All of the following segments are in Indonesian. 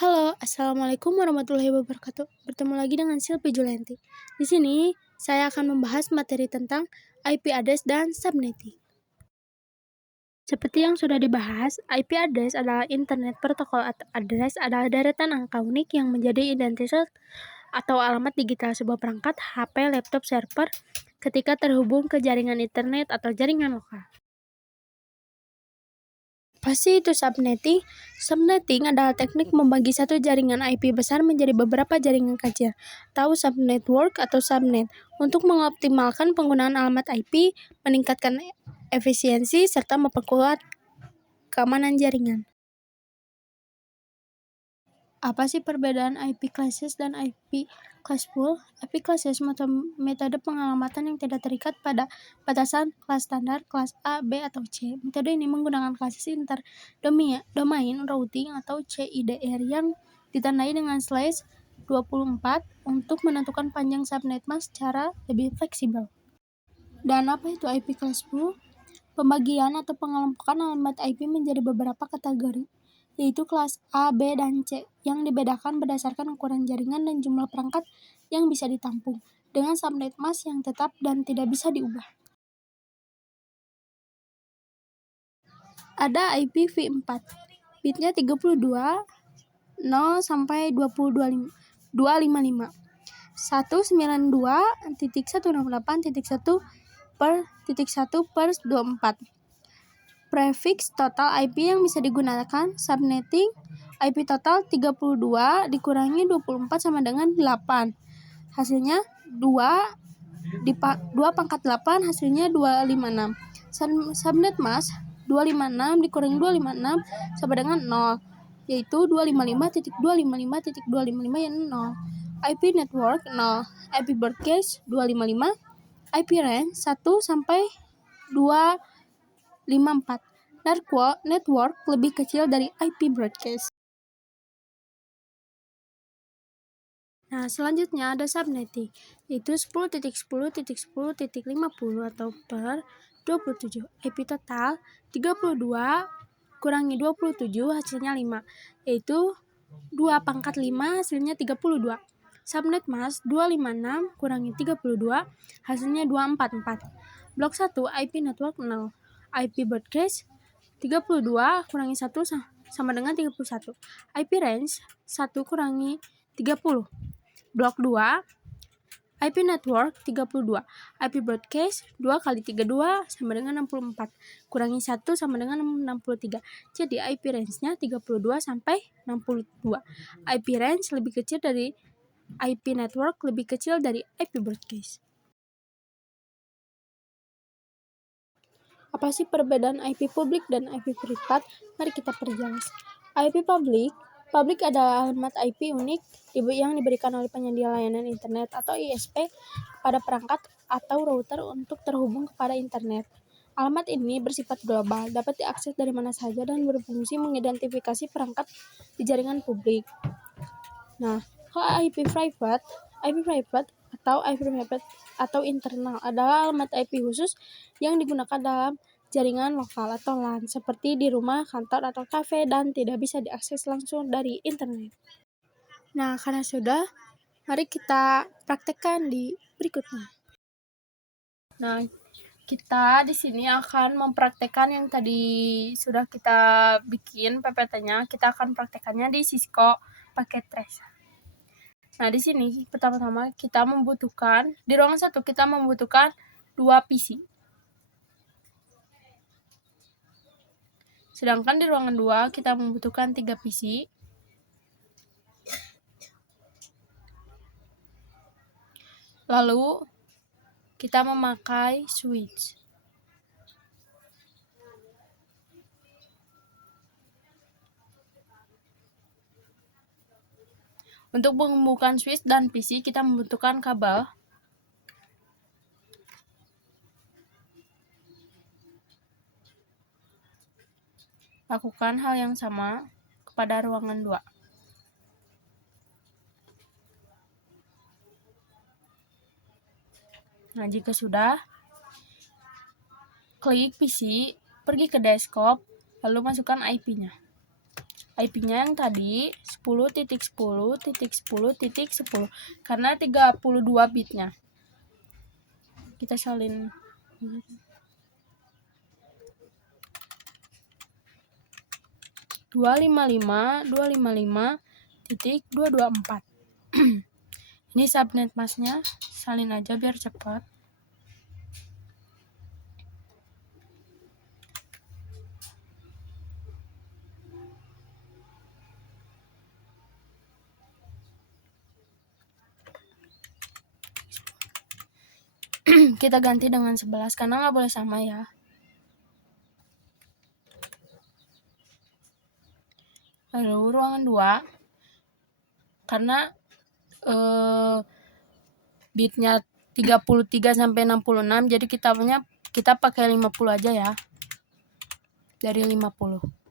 Halo, Assalamualaikum warahmatullahi wabarakatuh. Bertemu lagi dengan Silvi Julianti. Di sini, saya akan membahas materi tentang IP address dan subnetting. Seperti yang sudah dibahas, IP address adalah Internet Protocol Address adalah deretan angka unik yang menjadi identitas atau alamat digital sebuah perangkat HP, laptop, server ketika terhubung ke jaringan internet atau jaringan lokal. Pasti itu subnetting. Subnetting adalah teknik membagi satu jaringan IP besar menjadi beberapa jaringan kecil. Tahu subnetwork atau subnet untuk mengoptimalkan penggunaan alamat IP, meningkatkan efisiensi, serta memperkuat keamanan jaringan. Apa sih perbedaan IP classes dan IP class pool? IP classes metode pengalamatan yang tidak terikat pada batasan kelas standar, kelas A, B, atau C. Metode ini menggunakan classes domain routing atau CIDR yang ditandai dengan slash 24 untuk menentukan panjang subnet mask secara lebih fleksibel. Dan apa itu IP class pool? Pembagian atau pengelompokan alamat IP menjadi beberapa kategori, yaitu kelas A, B, dan C, yang dibedakan berdasarkan ukuran jaringan dan jumlah perangkat yang bisa ditampung, dengan subnet mask yang tetap dan tidak bisa diubah. Ada IP v4, bitnya 32, 0 sampai 255, 192.168.1 per 24. Prefix total IP yang bisa digunakan subnetting IP total 32 dikurangi 24 sama dengan 8. Hasilnya 2 pangkat 8 hasilnya 256. Subnet mask 256 dikurangi 256 sama dengan 0, yaitu 255.255.255 yang 0. IP network 0, IP broadcast 255, IP range 1 sampai 254. Network lebih kecil dari IP broadcast. Nah, selanjutnya ada subnetting, yaitu 10.10.10.50 atau per 27. IP total 32 kurangi 27 hasilnya 5, yaitu 2 pangkat 5 hasilnya 32. Subnet mask 256 kurangi 32 hasilnya 244. Blok 1 IP network 0, IP broadcast 32 kurangi 1 sama dengan 31. IP range 1 kurangi 30. Blok 2 IP network 32. IP broadcast 2 kali 32 sama dengan 64. Kurangi 1 sama dengan 63. Jadi IP range-nya 32 sampai 62. IP range lebih kecil dari IP network, lebih kecil dari IP broadcast. Apa sih perbedaan IP publik dan IP privat? Mari kita perjelas. IP publik adalah alamat IP unik yang diberikan oleh penyedia layanan internet atau ISP kepada perangkat atau router untuk terhubung kepada internet. Alamat ini bersifat global, dapat diakses dari mana saja dan berfungsi mengidentifikasi perangkat di jaringan publik. Nah, kalau IP private atau internal adalah alamat IP khusus yang digunakan dalam jaringan lokal atau LAN, seperti di rumah, kantor, atau kafe, dan tidak bisa diakses langsung dari internet. Nah, karena sudah, mari kita praktekkan di berikutnya. Nah, kita di sini akan mempraktekkan yang tadi sudah kita bikin PPT-nya. Kita akan praktekannya di Cisco Packet Trace. Nah, di sini pertama-tama kita membutuhkan, di ruangan 1 kita membutuhkan 2 PC. Sedangkan di ruangan 2 kita membutuhkan 3 PC. Lalu kita memakai switch. Untuk menghubungkan switch dan PC kita membutuhkan kabel. Lakukan hal yang sama kepada ruangan 2. Nah, jika sudah, klik PC, pergi ke desktop, lalu masukkan IP-nya. IP-nya yang tadi 10.10.10.10 karena 32 bitnya. Kita salin 255.255.224. Ini subnet masknya, salin aja biar cepat. Kita ganti dengan 11 karena nggak boleh sama ya. Lalu ruangan 2 karena bitnya 33 sampai 66, jadi kita pakai 50 aja ya. Dari 50.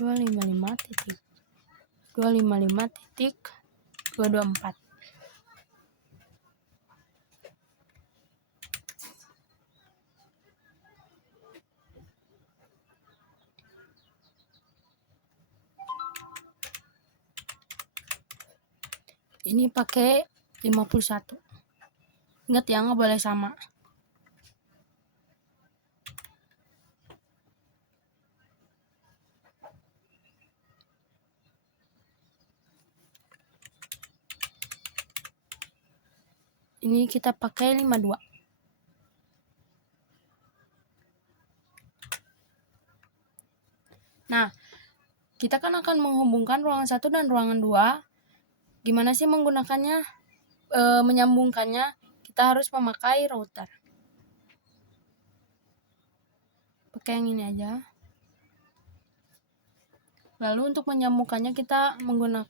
Dua lima lima titik 224. Ini pakai 51. Ingat ya, nggak boleh sama. Ini kita pakai 52. Nah, kita kan akan menghubungkan ruangan 1 dan ruangan 2. Gimana sih menggunakannya? Menyambungkannya, kita harus memakai router. Pakai yang ini aja. Lalu untuk menyambungkannya kita menggunakan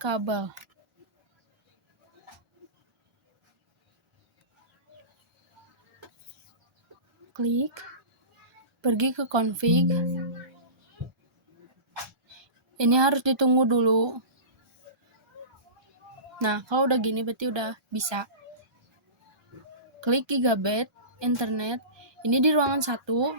kabel. Klik, pergi ke config. Ini harus ditunggu dulu. Nah, kalau udah gini berarti udah bisa. Klik gigabit internet. Ini di ruangan 1. 10.10.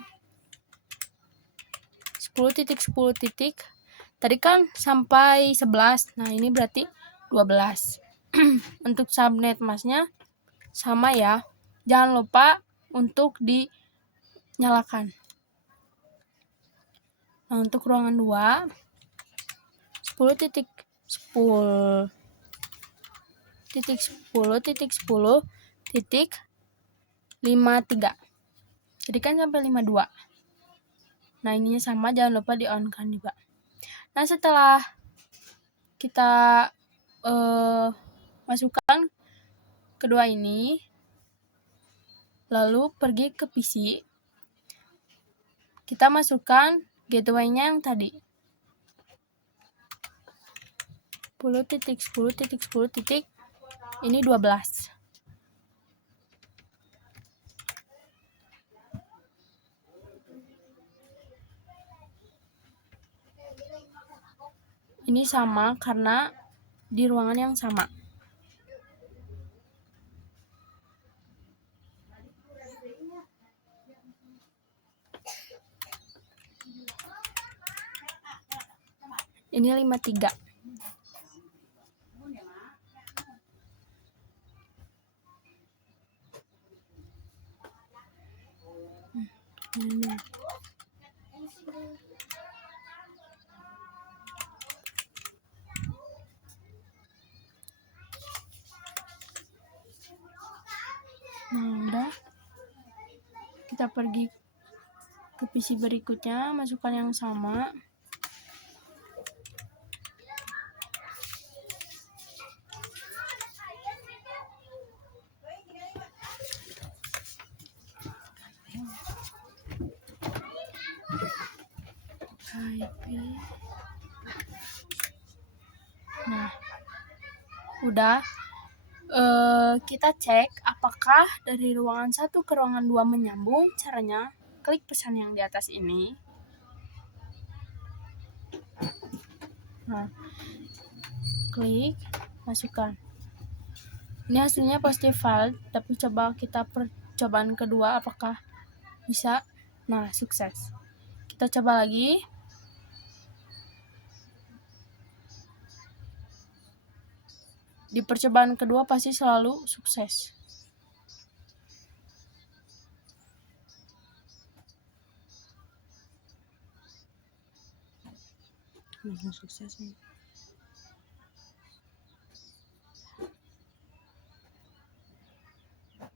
Tadi kan sampai 11. Nah, ini berarti 12. Untuk subnet masknya sama ya. Jangan lupa untuk dinyalakan. Nah, untuk ruangan 2 10.10.10.53. Jadi kan sampai 52. Nah, ininya sama, jangan lupa di on kan juga. Nah, setelah kita masukkan kedua ini, lalu pergi ke PC, kita masukkan gateway-nya yang tadi 10.10.10. Ini 12. Ini sama karena di ruangan yang sama. Ini 53. Nah, udah. Kita pergi ke PC berikutnya, masukkan yang sama. IP. Nah, udah. Kita cek apakah dari ruangan 1 ke ruangan 2 menyambung. Caranya klik pesan yang di atas ini. Nah, klik, masukkan. Ini hasilnya pasti valid, tapi coba kita percobaan kedua apakah bisa. Nah, sukses. Kita coba lagi. Di percobaan kedua pasti selalu sukses. Sukses nih.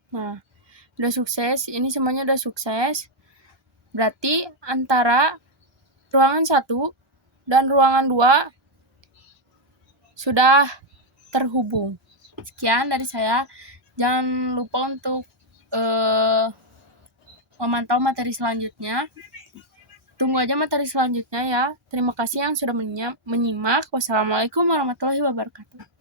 Nah, udah sukses. Ini semuanya udah sukses. Berarti antara ruangan 1 dan ruangan 2 sudah terhubung. Sekian dari saya. Jangan lupa untuk memantau materi selanjutnya. Tunggu aja materi selanjutnya ya. Terima kasih yang sudah menyimak. Wassalamualaikum warahmatullahi wabarakatuh.